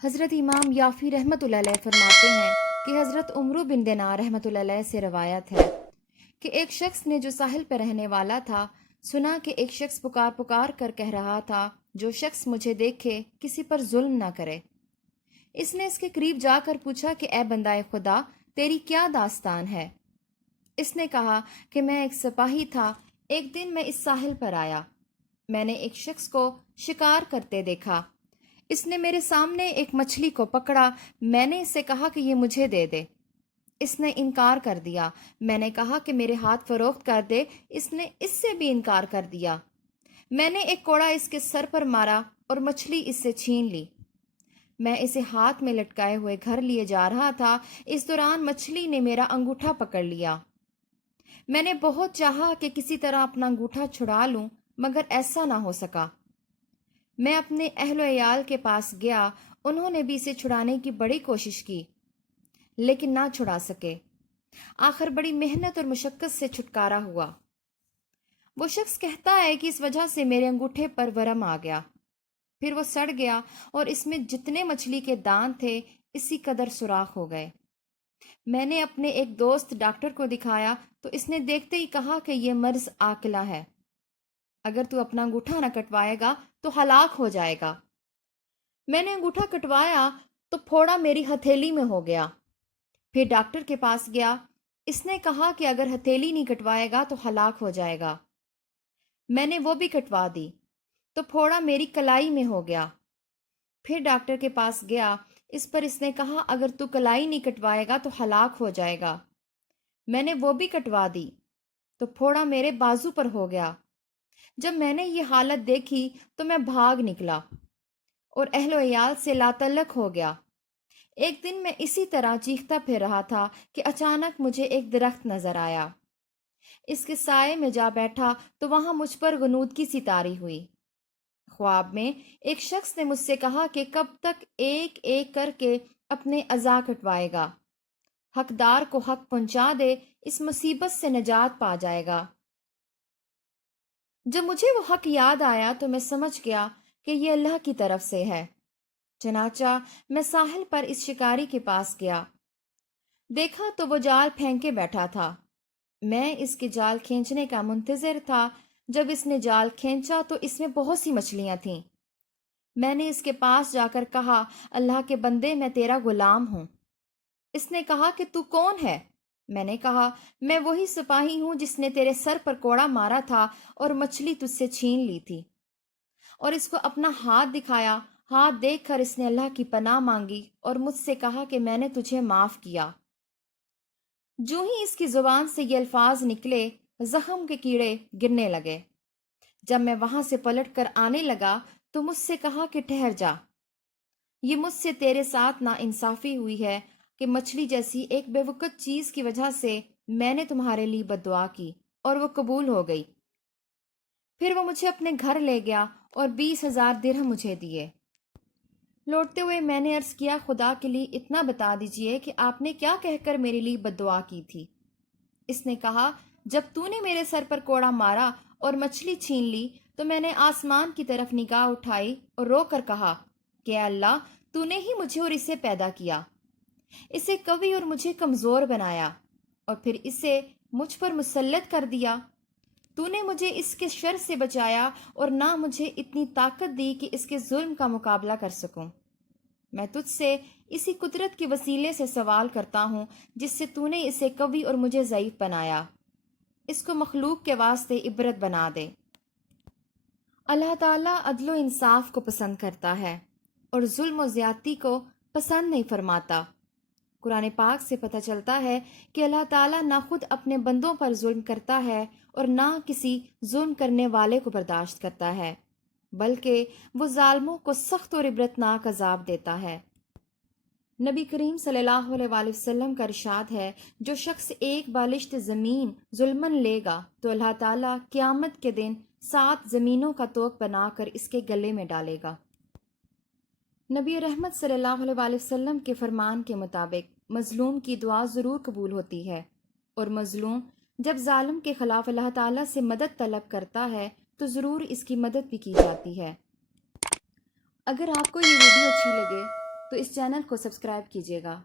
حضرت امام یافی رحمۃ اللہ علیہ فرماتے ہیں کہ حضرت عمرو بن دینار رحمۃ اللہ علیہ سے روایت ہے کہ ایک شخص نے جو ساحل پر رہنے والا تھا سنا کہ ایک شخص پکار پکار کر کہہ رہا تھا، جو شخص مجھے دیکھے کسی پر ظلم نہ کرے۔ اس نے اس کے قریب جا کر پوچھا کہ اے بندہ خدا، تیری کیا داستان ہے؟ اس نے کہا کہ میں ایک سپاہی تھا، ایک دن میں اس ساحل پر آیا، میں نے ایک شخص کو شکار کرتے دیکھا، اس نے میرے سامنے ایک مچھلی کو پکڑا، میں نے اسے کہا کہ یہ مجھے دے دے، اس نے انکار کر دیا، میں نے کہا کہ میرے ہاتھ فروخت کر دے، اس نے اس سے بھی انکار کر دیا، میں نے ایک کوڑا اس کے سر پر مارا اور مچھلی اس سے چھین لی، میں اسے ہاتھ میں لٹکائے ہوئے گھر لیے جا رہا تھا، اس دوران مچھلی نے میرا انگوٹھا پکڑ لیا، میں نے بہت چاہا کہ کسی طرح اپنا انگوٹھا چھڑا لوں مگر ایسا نہ ہو سکا، میں اپنے اہل و عیال کے پاس گیا، انہوں نے بھی اسے چھڑانے کی بڑی کوشش کی لیکن نہ چھڑا سکے، آخر بڑی محنت اور مشقت سے چھٹکارا ہوا۔ وہ شخص کہتا ہے کہ اس وجہ سے میرے انگوٹھے پر ورم آ گیا، پھر وہ سڑ گیا اور اس میں جتنے مچھلی کے دان تھے اسی قدر سوراخ ہو گئے۔ میں نے اپنے ایک دوست ڈاکٹر کو دکھایا تو اس نے دیکھتے ہی کہا کہ یہ مرض عاقلہ ہے، اگر تو اپنا انگوٹھا نہ کٹوائے گا تو ہلاک ہو جائے گا۔ میں نے انگوٹھا کٹوایا تو پھوڑا میری ہتھیلی میں ہو گیا، پھر ڈاکٹر کے پاس گیا، اس نے کہا کہ اگر ہتھیلی نہیں کٹوائے گا تو ہلاک ہو جائے گا، میں نے وہ بھی کٹوا دی تو پھوڑا میری کلائی میں ہو گیا، پھر ڈاکٹر کے پاس گیا، اس پر اس نے کہا اگر تو کلائی نہیں کٹوائے گا تو ہلاک ہو جائے گا، میں نے وہ بھی کٹوا دی تو پھوڑا میرے بازو پر ہو گیا۔ جب میں نے یہ حالت دیکھی تو میں بھاگ نکلا اور اہل و عیال سے لا تعلق ہو گیا۔ ایک دن میں اسی طرح چیختا پھر رہا تھا کہ اچانک مجھے ایک درخت نظر آیا، اس کے سائے میں جا بیٹھا تو وہاں مجھ پر غنودگی سی طاری ہوئی۔ خواب میں ایک شخص نے مجھ سے کہا کہ کب تک ایک ایک کر کے اپنے اعضاء کٹوائے گا، حقدار کو حق پہنچا دے، اس مصیبت سے نجات پا جائے گا۔ جب مجھے وہ حق یاد آیا تو میں سمجھ گیا کہ یہ اللہ کی طرف سے ہے، چنانچہ میں ساحل پر اس شکاری کے پاس گیا، دیکھا تو وہ جال پھینکے بیٹھا تھا، میں اس کے جال کھینچنے کا منتظر تھا، جب اس نے جال کھینچا تو اس میں بہت سی مچھلیاں تھیں، میں نے اس کے پاس جا کر کہا اللہ کے بندے میں تیرا غلام ہوں۔ اس نے کہا کہ تو کون ہے؟ میں نے کہا میں وہی سپاہی ہوں جس نے تیرے سر پر کوڑا مارا تھا اور مچھلی تجھ سے چھین لی تھی، اور اس کو اپنا ہاتھ دکھایا، ہاتھ دیکھ کر اس نے اللہ کی پناہ مانگی اور مجھ سے کہا کہ میں نے تجھے معاف کیا۔ جو ہی اس کی زبان سے یہ الفاظ نکلے زخم کے کیڑے گرنے لگے، جب میں وہاں سے پلٹ کر آنے لگا تو مجھ سے کہا کہ ٹھہر جا، یہ مجھ سے تیرے ساتھ نا انصافی ہوئی ہے کہ مچھلی جیسی ایک بے وقت چیز کی وجہ سے میں نے تمہارے لیے بد دعا کی اور وہ قبول ہو گئی۔ پھر وہ مجھے اپنے گھر لے گیا اور 20,000 درہم مجھے دیے۔ لوٹتے ہوئے میں نے عرض کیا خدا کے لیے اتنا بتا دیجئے کہ آپ نے کیا کہہ کر میرے لیے بد دعا کی تھی؟ اس نے کہا جب تو نے میرے سر پر کوڑا مارا اور مچھلی چھین لی تو میں نے آسمان کی طرف نگاہ اٹھائی اور رو کر کہا کہ اے اللہ تو نے ہی مجھے اور اسے پیدا کیا، اسے قوی اور مجھے کمزور بنایا اور پھر اسے مجھ پر مسلط کر دیا، تو نے مجھے اس کے شر سے بچایا اور نہ مجھے اتنی طاقت دی کہ اس کے ظلم کا مقابلہ کر سکوں۔ میں تجھ سے اسی قدرت کے وسیلے سے سوال کرتا ہوں جس سے تو نے اسے قوی اور مجھے ضعیف بنایا، اس کو مخلوق کے واسطے عبرت بنا دے۔ اللہ تعالیٰ عدل و انصاف کو پسند کرتا ہے اور ظلم و زیادتی کو پسند نہیں فرماتا۔ قرآن پاک سے پتہ چلتا ہے کہ اللہ تعالیٰ نہ خود اپنے بندوں پر ظلم کرتا ہے اور نہ کسی ظلم کرنے والے کو برداشت کرتا ہے، بلکہ وہ ظالموں کو سخت اور عبرتناک عذاب دیتا ہے۔ نبی کریم صلی اللہ علیہ وآلہ وسلم کا ارشاد ہے جو شخص ایک بالشت زمین ظلمن لے گا تو اللہ تعالیٰ قیامت کے دن 7 زمینوں کا توق بنا کر اس کے گلے میں ڈالے گا۔ نبی رحمت صلی اللہ علیہ وآلہ وسلم کے فرمان کے مطابق مظلوم کی دعا ضرور قبول ہوتی ہے، اور مظلوم جب ظالم کے خلاف اللہ تعالیٰ سے مدد طلب کرتا ہے تو ضرور اس کی مدد بھی کی جاتی ہے۔ اگر آپ کو یہ ویڈیو اچھی لگے تو اس چینل کو سبسکرائب کیجیے گا۔